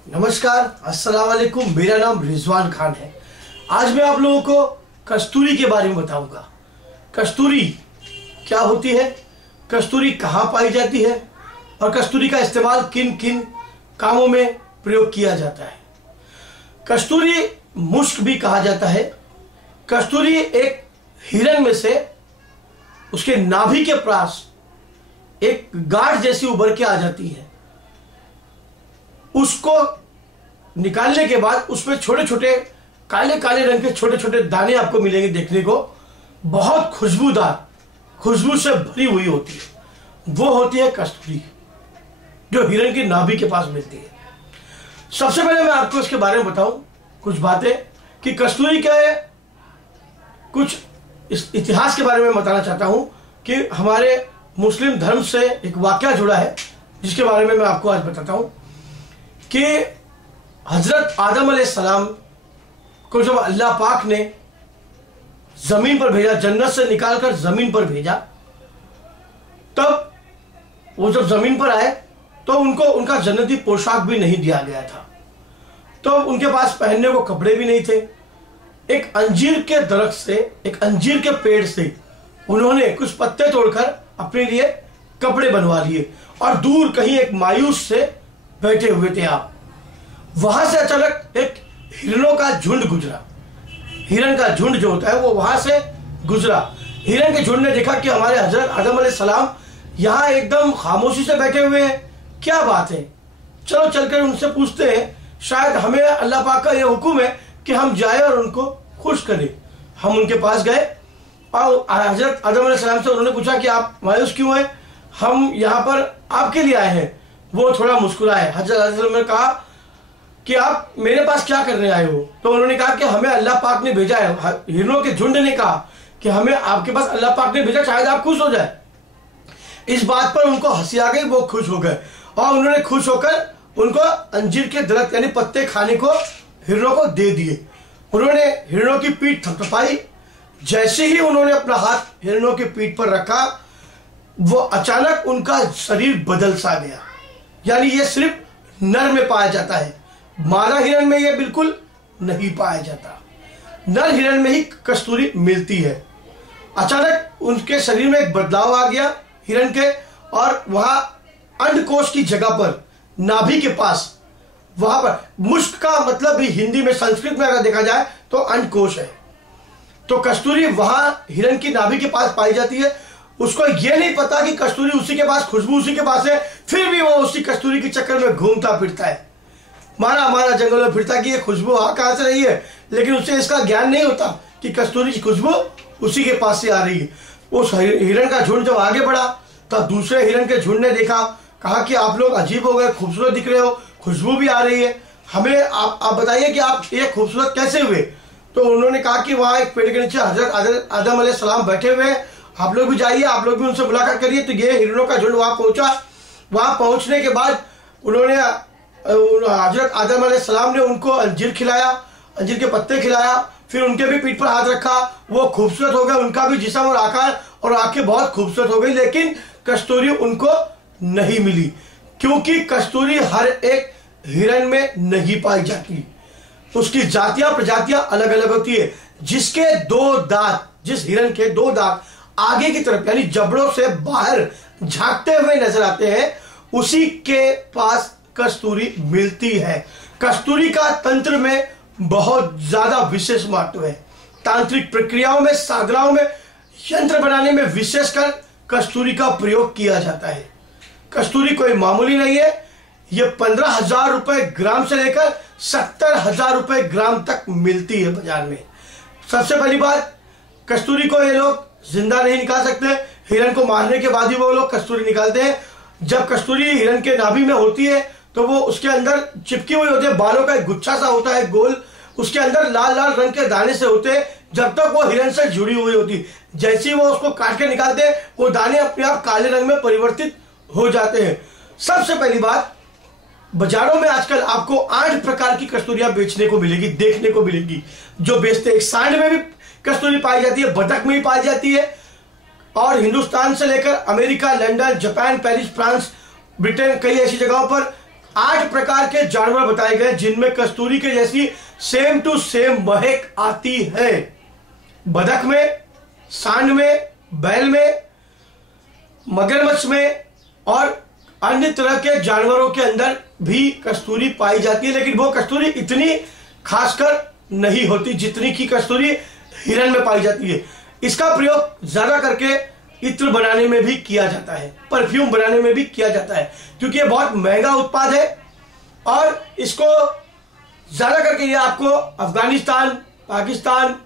नमस्कार, अस्सलाम वालेकुम। मेरा नाम रिजवान खान है। आज मैं आप लोगों को कस्तूरी के बारे में बताऊंगा। कस्तूरी क्या होती है, कस्तूरी कहाँ पाई जाती है और कस्तूरी का इस्तेमाल किन किन कामों में प्रयोग किया जाता है। कस्तूरी मुश्क भी कहा जाता है। कस्तूरी एक हिरन में से उसके नाभि के पास एक गांठ जैसी उभर के आ जाती है। उसको निकालने के बाद उसमें छोटे छोटे काले काले रंग के छोटे छोटे दाने आपको मिलेंगे देखने को। बहुत खुशबूदार, खुशबू से भरी हुई होती है। वो होती है कस्तूरी, जो हिरन की नाभि के पास मिलती है। सबसे पहले मैं आपको इसके बारे में बताऊं कुछ बातें कि कस्तूरी क्या है। कुछ इस इतिहास के बारे में बताना चाहता हूं कि हमारे मुस्लिम धर्म से एक वाकया जुड़ा है, जिसके बारे में मैं आपको आज बताता हूं कि हजरत आदम अलैहिस्सलाम को जब अल्लाह पाक ने जमीन पर भेजा, जन्नत से निकालकर जमीन पर भेजा, तब वो जब जमीन पर आए तो उनको उनका जन्नती पोशाक भी नहीं दिया गया था। तो उनके पास पहनने को कपड़े भी नहीं थे। एक अंजीर के दरख्त से, एक अंजीर के पेड़ से उन्होंने कुछ पत्ते तोड़कर अपने लिए कपड़े बनवा लिए और दूर कहीं एक मायूस से बैठे हुए थे आप। वहां से अचानक एक हिरणों का झुंड गुजरा। हिरन का झुंड जो होता है वो वहां से गुजरा। हिरन के झुंड ने देखा कि हमारे हजरत आदम अलैहिस्सलाम यहाँ एकदम खामोशी से बैठे हुए हैं, क्या बात है। चलो चलकर उनसे पूछते हैं, शायद हमें अल्लाह पाक का यह हुक्म है कि हम जाए और उनको खुश करें। हम उनके पास गए और हजरत आदम अलैहिस्सलाम से उन्होंने पूछा कि आप मायूस क्यों हैं, हम यहाँ पर आपके लिए आए हैं। वो थोड़ा मुस्कुराए। हजरत ने कहा कि आप मेरे पास क्या करने आए हो। तो उन्होंने कहा कि हमें अल्लाह पाक ने भेजा है। हिरणों के झुंड ने कहा कि हमें आपके पास अल्लाह पाक ने भेजा, शायद आप खुश हो जाए। इस बात पर उनको हंसी आ गई, वो खुश हो गए और उन्होंने खुश होकर उनको अंजीर के दरख्त यानी पत्ते खाने को हिरणों को दे दिए। उन्होंने हिरणों की पीठ थपथपाई। जैसे ही उन्होंने अपना हाथ हिरणों की पीठ पर रखा, वो अचानक उनका शरीर बदल सा गया। यानी ये सिर्फ नर में पाया जाता है, मादा हिरन में ये बिल्कुल नहीं पाया जाता। नर हिरन में ही कस्तूरी मिलती है। अचानक उनके शरीर में एक बदलाव आ गया हिरन के, और वहां अंडकोश की जगह पर, नाभि के पास, वहां पर, मुश्क का मतलब भी हिंदी में, संस्कृत में अगर देखा जाए तो अंडकोश है। तो कस्तूरी वहां हिरन की नाभि के पास पाई जाती है। उसको ये नहीं पता कि कस्तूरी उसी के पास, खुशबू उसी के पास है, फिर भी वो उसी कस्तूरी के चक्कर में घूमता फिरता है, मारा जंगल में फिरता कि ये खुशबू कहां से रही है, लेकिन उसे इसका ज्ञान नहीं होता कि कस्तूरी की खुशबू उसी के पास से आ रही है। उस हिरन का झुंड जब आगे बढ़ा तब दूसरे हिरन के झुंड ने देखा, कहा कि आप लोग अजीब हो गए, खूबसूरत दिख रहे हो, खुशबू भी आ रही है, हमें आप बताइए कि आप ये खूबसूरत कैसे हुए। तो उन्होंने कहा कि वहाँ एक पेड़ के नीचे हजरत आदम अलैहिस्सलाम बैठे हुए हैं, आप लोग भी जाइए, आप लोग भी उनसे मुलाकात करिए। तो ये हिरणों का झुंड वहाँ पहुंचा। वहाँ पहुंचने के बाद उन्होंने हजरत आदम अलैहिस्सलाम ने उनको अंजीर खिलाया, अंजीर के पत्ते खिलाया, फिर उनके भी पीठ पर हाथ रखा। वो खूबसूरत हो गए, उनका भी जिस्म और आकार और आंखें बहुत खूबसूरत हो गई, लेकिन कस्तूरी उनको नहीं मिली, क्योंकि कस्तूरी हर एक हिरन में नहीं पाई जाती। उसकी जातियां, प्रजातियां अलग अलग होती है। जिसके दो दांत, जिस हिरन के दो दांत आगे की तरफ यानी जबड़ों से बाहर झांकते हुए नजर आते हैं, उसी के पास कस्तूरी मिलती है। कस्तूरी का तंत्र में बहुत ज्यादा विशेष महत्व है। तांत्रिक प्रक्रियाओं में, साधनाओं में, यंत्र बनाने में विशेषकर कस्तूरी का प्रयोग किया जाता है। कस्तूरी कोई मामूली नहीं है। ये 15,000 रुपए ग्राम से लेकर 70,000 रुपए ग्राम तक मिलती है बाजार में। सबसे पहली बात, कस्तूरी को ये लोग जिंदा नहीं निकाल सकते। हिरन को मारने के बाद ही वो लोग कस्तूरी निकालते हैं। जब कस्तूरी हिरन के नाभि में होती है तो वो उसके अंदर चिपकी हुई होती है, बालों का एक गुच्छा सा होता है गोल, उसके अंदर लाल लाल रंग के दाने से होते हैं। जब तक वो हिरन से जुड़ी हुई होती, जैसे ही वो उसको काट के निकालते हैं, वो दाने अपने आप काले रंग में परिवर्तित हो जाते हैं। सबसे पहली बात, बाजारों में आजकल आपको 8 प्रकार की कस्तूरियां बेचने को मिलेगी, देखने को मिलेगी, जो बेचते हैं। सांड में भी कस्तूरी पाई जाती है, बतख में भी पाई जाती है, और हिंदुस्तान से लेकर America, London, Japan, Paris, France, Britain, कई ऐसी जगहों पर 8 प्रकार के जानवर बताए गए जिनमें कस्तूरी के जैसी सेम टू सेम महक आती है। बतख में, सांड में, बैल में, मगरमच्छ में और अन्य तरह के जानवरों के अंदर भी कस्तूरी पाई जाती है, लेकिन वो कस्तूरी इतनी खासकर नहीं होती जितनी की कस्तूरी हिरण में पाई जाती है। इसका प्रयोग ज्यादा करके इत्र बनाने में भी किया जाता है, परफ्यूम बनाने में भी किया जाता है, क्योंकि ये बहुत महंगा उत्पाद है और इसको ज्यादा करके ये आपको अफगानिस्तान, पाकिस्तान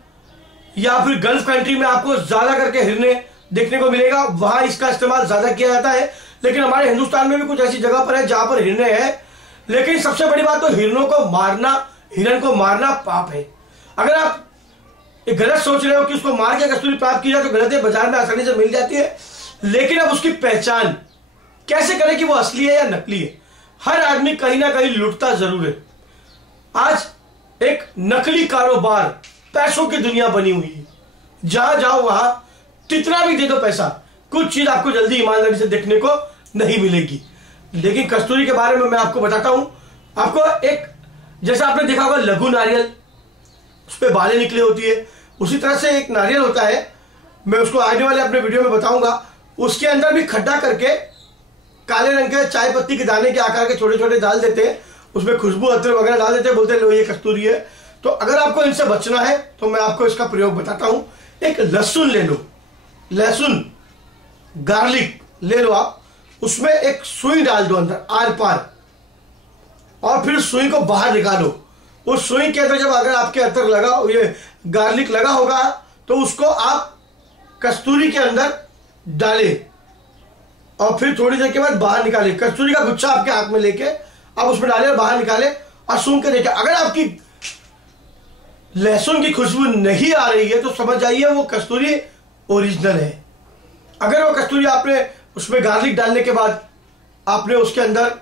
या फिर गल्फ कंट्री में आपको ज्यादा करके हिरने देखने को मिलेगा, वहां इसका इस्तेमाल ज्यादा किया जाता है। लेकिन हमारे हिंदुस्तान में भी कुछ ऐसी जगह पर है जहां पर हिरने हैं। लेकिन सबसे बड़ी बात तो हिरणों को मारना, हिरण को मारना पाप है। अगर आप ये गलत सोच रहे हो कि उसको मार के कस्तूरी प्राप्त की जाए तो गलत है, बाजार में आसानी से मिल जाती है। लेकिन अब उसकी पहचान कैसे करें कि वो असली है या नकली है? हर आदमी कहीं ना कहीं लुटता जरूर है। आज एक नकली कारोबार, पैसों की दुनिया बनी हुई है। जहां जाओ वहां कितना भी दे दो पैसा, कुछ चीज आपको जल्दी ईमानदारी से देखने को नहीं मिलेगी। लेकिन कस्तूरी के बारे में मैं आपको बताता हूं। आपको एक, जैसा आपने देखा होगा लघु नारियल, उस पर बालें निकली होती है, उसी तरह से एक नारियल होता है, मैं उसको आने वाले अपने वीडियो में बताऊंगा। उसके अंदर भी खड्डा करके काले रंग के चाय पत्ती के दाने के आकार के छोटे छोटे डाल देते हैं, उसमें खुशबू अतर वगैरह डाल देते हैं, बोलते हैं लो ये कस्तूरी है। तो अगर आपको इनसे बचना है तो मैं आपको इसका प्रयोग बताता हूं। एक लहसुन ले लो, लहसुन, गार्लिक ले लो आप, उसमें एक सुई डाल दो अंदर आर पार, और फिर सुई को बाहर निकालो। उस सुई के अंदर जब अगर आपके अतर लगा, ये गार्लिक लगा होगा, तो उसको आप कस्तूरी के अंदर डालें और फिर थोड़ी देर के बाद बाहर निकालें। कस्तूरी का गुच्छा आपके हाथ में लेके आप उसमें डालें, बाहर निकालें और सूंघ के देखें। अगर आपकी लहसुन की खुशबू नहीं आ रही है तो समझ जाइए वो कस्तूरी ओरिजिनल है। अगर वो कस्तूरी आपने उसमें गार्लिक डालने के बाद आपने उसके अंदर,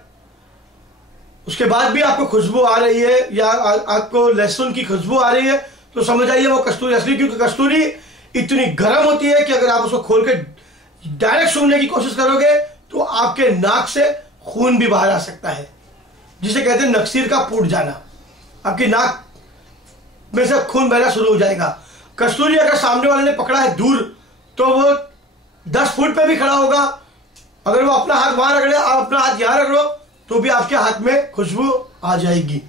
उसके बाद भी आपको खुशबू आ रही है या आपको लहसुन की खुशबू आ रही है तो समझ आइए वो कस्तूरी असली, क्योंकि कस्तूरी इतनी गर्म होती है कि अगर आप उसको खोल के डायरेक्ट सूंघने की कोशिश करोगे तो आपके नाक से खून भी बाहर आ सकता है, जिसे कहते हैं नक्सीर का फूट जाना। आपकी नाक में से खून बहना शुरू हो जाएगा। कस्तूरी अगर सामने वाले ने पकड़ा है दूर तो वो 10 फुट पे भी खड़ा होगा, अगर वो अपना हाथ वहां रगड़े, आप अपना हाथ यहां रगड़ो तो भी आपके हाथ में खुशबू आ जाएगी।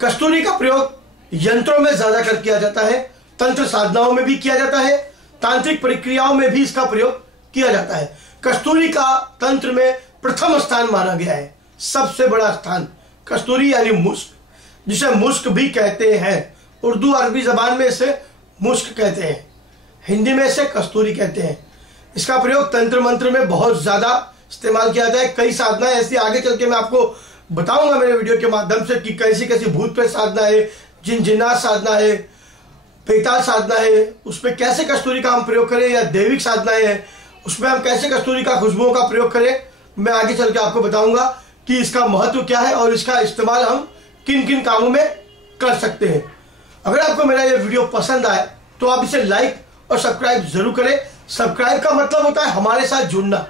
कस्तूरी का प्रयोग यंत्रों में ज्यादा कर किया जाता है, तंत्र साधनाओं में भी किया जाता है, तांत्रिक प्रक्रियाओं में भी इसका प्रयोग किया जाता है। कस्तूरी का तंत्र में प्रथम स्थान माना गया है, सबसे बड़ा स्थान। कस्तूरी यानी मुस्क, जिसे मुस्क भी कहते हैं। उर्दू अरबी जबान में इसे मुस्क कहते हैं, हिंदी में इसे कस्तूरी कहते हैं। इसका प्रयोग तंत्र मंत्र में बहुत ज्यादा इस्तेमाल किया जाता है। कई साधनाएं ऐसी आगे चल के मैं आपको बताऊंगा मेरे वीडियो के माध्यम से कि कैसी कैसी भूत प्रेत साधना है, जिन्नात साधना है, बेताल साधना है, उसमें कैसे कस्तूरी का हम प्रयोग करें, या दैविक साधनाएं हैं उसमें हम कैसे कस्तूरी का खुशबुओं का प्रयोग करें। मैं आगे चल के आपको बताऊंगा कि इसका महत्व क्या है और इसका इस्तेमाल हम किन किन कामों में कर सकते हैं। अगर आपको मेरा ये वीडियो पसंद आए तो आप इसे लाइक और सब्सक्राइब जरूर करें। सब्सक्राइब का मतलब होता है हमारे साथ जुड़ना।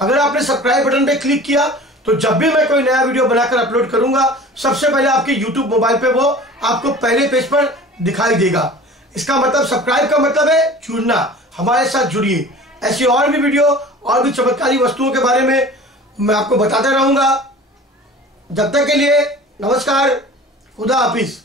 अगर आपने सब्सक्राइब बटन पे क्लिक किया तो जब भी मैं कोई नया वीडियो बनाकर अपलोड करूंगा सबसे पहले आपके YouTube मोबाइल पे वो आपको पहले पेज पर दिखाई देगा। इसका मतलब सब्सक्राइब का मतलब है जुड़ना, हमारे साथ जुड़िए। ऐसी और भी वीडियो और भी चमत्कारी वस्तुओं के बारे में मैं आपको बताता रहूंगा। जब तक के लिए नमस्कार, खुदा हाफिज।